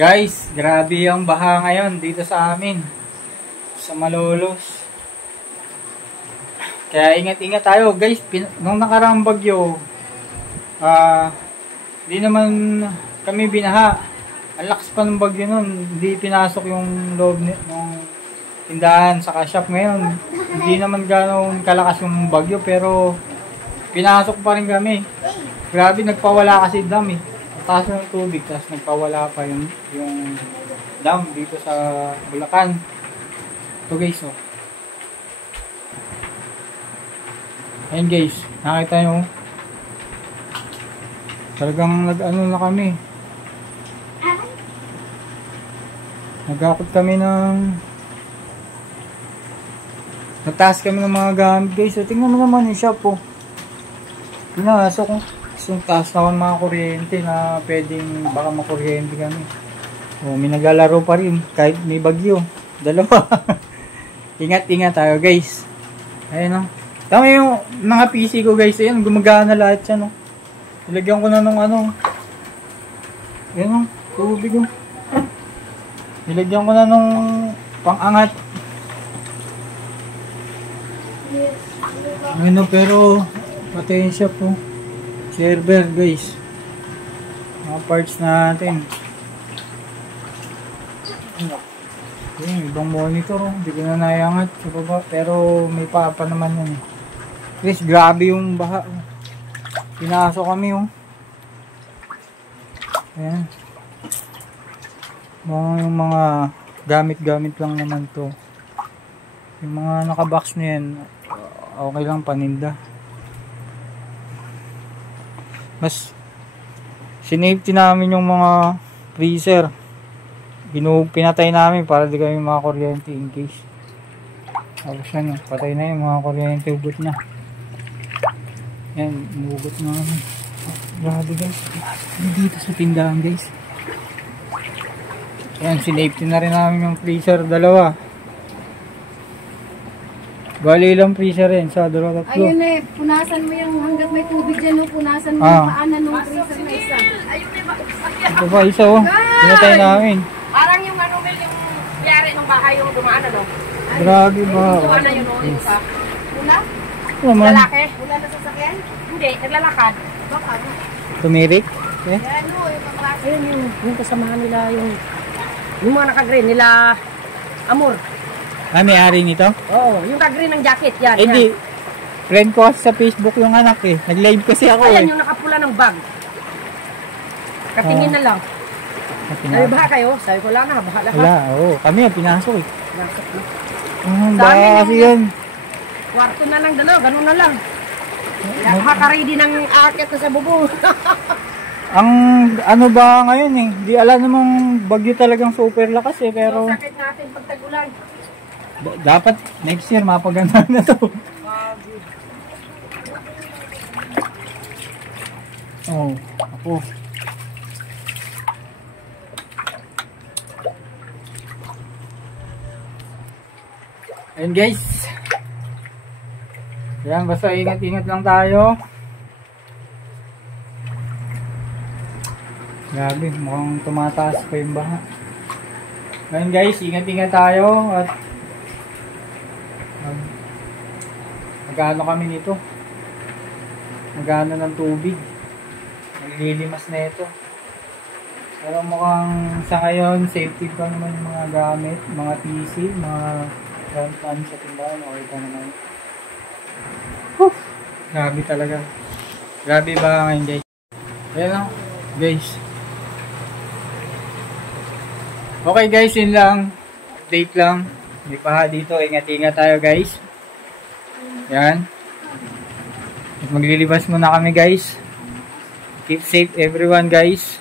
Guys, grabe ang baha ngayon dito sa amin. Sa Malolos. Kaya ingat-ingat tayo. Guys, nung nakaraang bagyo, di naman kami binaha. Ang lakas pa ng bagyo nun. Hindi pinasok yung loob ng tindahan sa shop ngayon. Hindi naman gano'ng kalakas yung bagyo, pero pinasok pa rin kami. Grabe, nagpawala kasi dam eh. Taas ng tubig, tapos nagpawala pa yung dam dito sa Bulacan. Ito guys, oh. Ayan guys, nakita nyo. Talagang nag-ano na kami. Nagakot kami ng... Nagtaas kami ng mga gamit guys. So, tingnan mo naman yung shop, oh. Pinasok ko. So, taas naman mga kuryente na pwedeng baka makuryente kami. O, may naglalaro pa rin kahit may bagyo. Dalawa. Ingat-ingat tayo guys. Ayun o. Tama yung mga PC ko guys. Ayun, gumagana lahat siya no. Nilagyan ko na nung ano. Ayun o, tubig o. Nilagyan ko na nung pang-angat. Ayun o, pero patayin siya po. Server guys, mga parts natin. Yung ibang monitor, hindi ko na naiangat sa baba, pero may pa naman yan. Guys, grabe yung baha. Pinasok kami oh. Ayan. Yung mga gamit-gamit lang naman to. Yung mga nakabox na yan, okay lang paninda. Mas sinafety namin yung mga freezer. Pinatay namin para di kami mga kuryente in case. Tapos yan, patay na yung mga kuryente, ugot na. Yan, umugot na. Grabe guys. Dito sa tindahan guys. Yan, sinafety na rin namin yung freezer, dalawa. Bali ilang freezer rin sa dalawa tatlo. Ayun eh, punasan mo yung hanggat may tubig dyan, no? Punasan mo yung paanan ng freezer na isa. Ayun eh, ito pa isa oh. Pinatay namin. Parang yung ano may yung yari ng bahay yung dumaan ano. Grabe ba? Ano yun o, yung isa. Una? Lalaki? Wala na sasakyan? Hindi, naglalakad. Baka ano? Tumirik? Eh? Yan o, yung kaklase. Ayun yung kasamahan nila yung mga naka-green nila Amor. Ah, may-ari nito? Oo, yung ka-green ng jacket, yan. Eh di, friend ko sa Facebook yung anak eh. Nag-live kasi ako Ayan, yung nakapula ng bag. Katingin na lang. Ay, baha kayo? Sabi ko lang na, baha lahat. Wala, oo. Kami yung pinasok eh. Pinasok na. Baha kasi yan. Kwarto na lang dalaw, ganun na lang. Makaka-ready ng akit na sa bubong. Ang ano ba ngayon eh, di alam namang bagyo talagang super lakas eh, pero... So, sakit natin pag tag-ulan. Dapat next year mapaganda na to. Oh, ako. Ayun guys. Yan, basta ingat-ingat lang tayo. Grabe, mukhang tumataas pa yung baha. Ayun guys, ingat-ingat tayo at magano kami nito, magano ng tubig, naglilimas na ito, pero mukhang sa ngayon safety pa naman yung mga gamit, mga PC, mga front line sa tindahan, okay pa naman. Grabe talaga, grabe ba ngayon guys. Ayan o guys, okay guys, yun lang, update lang. May paha dito, ingat-ingat tayo guys. Yan. Maglilibas muna kami guys. Keep safe everyone guys.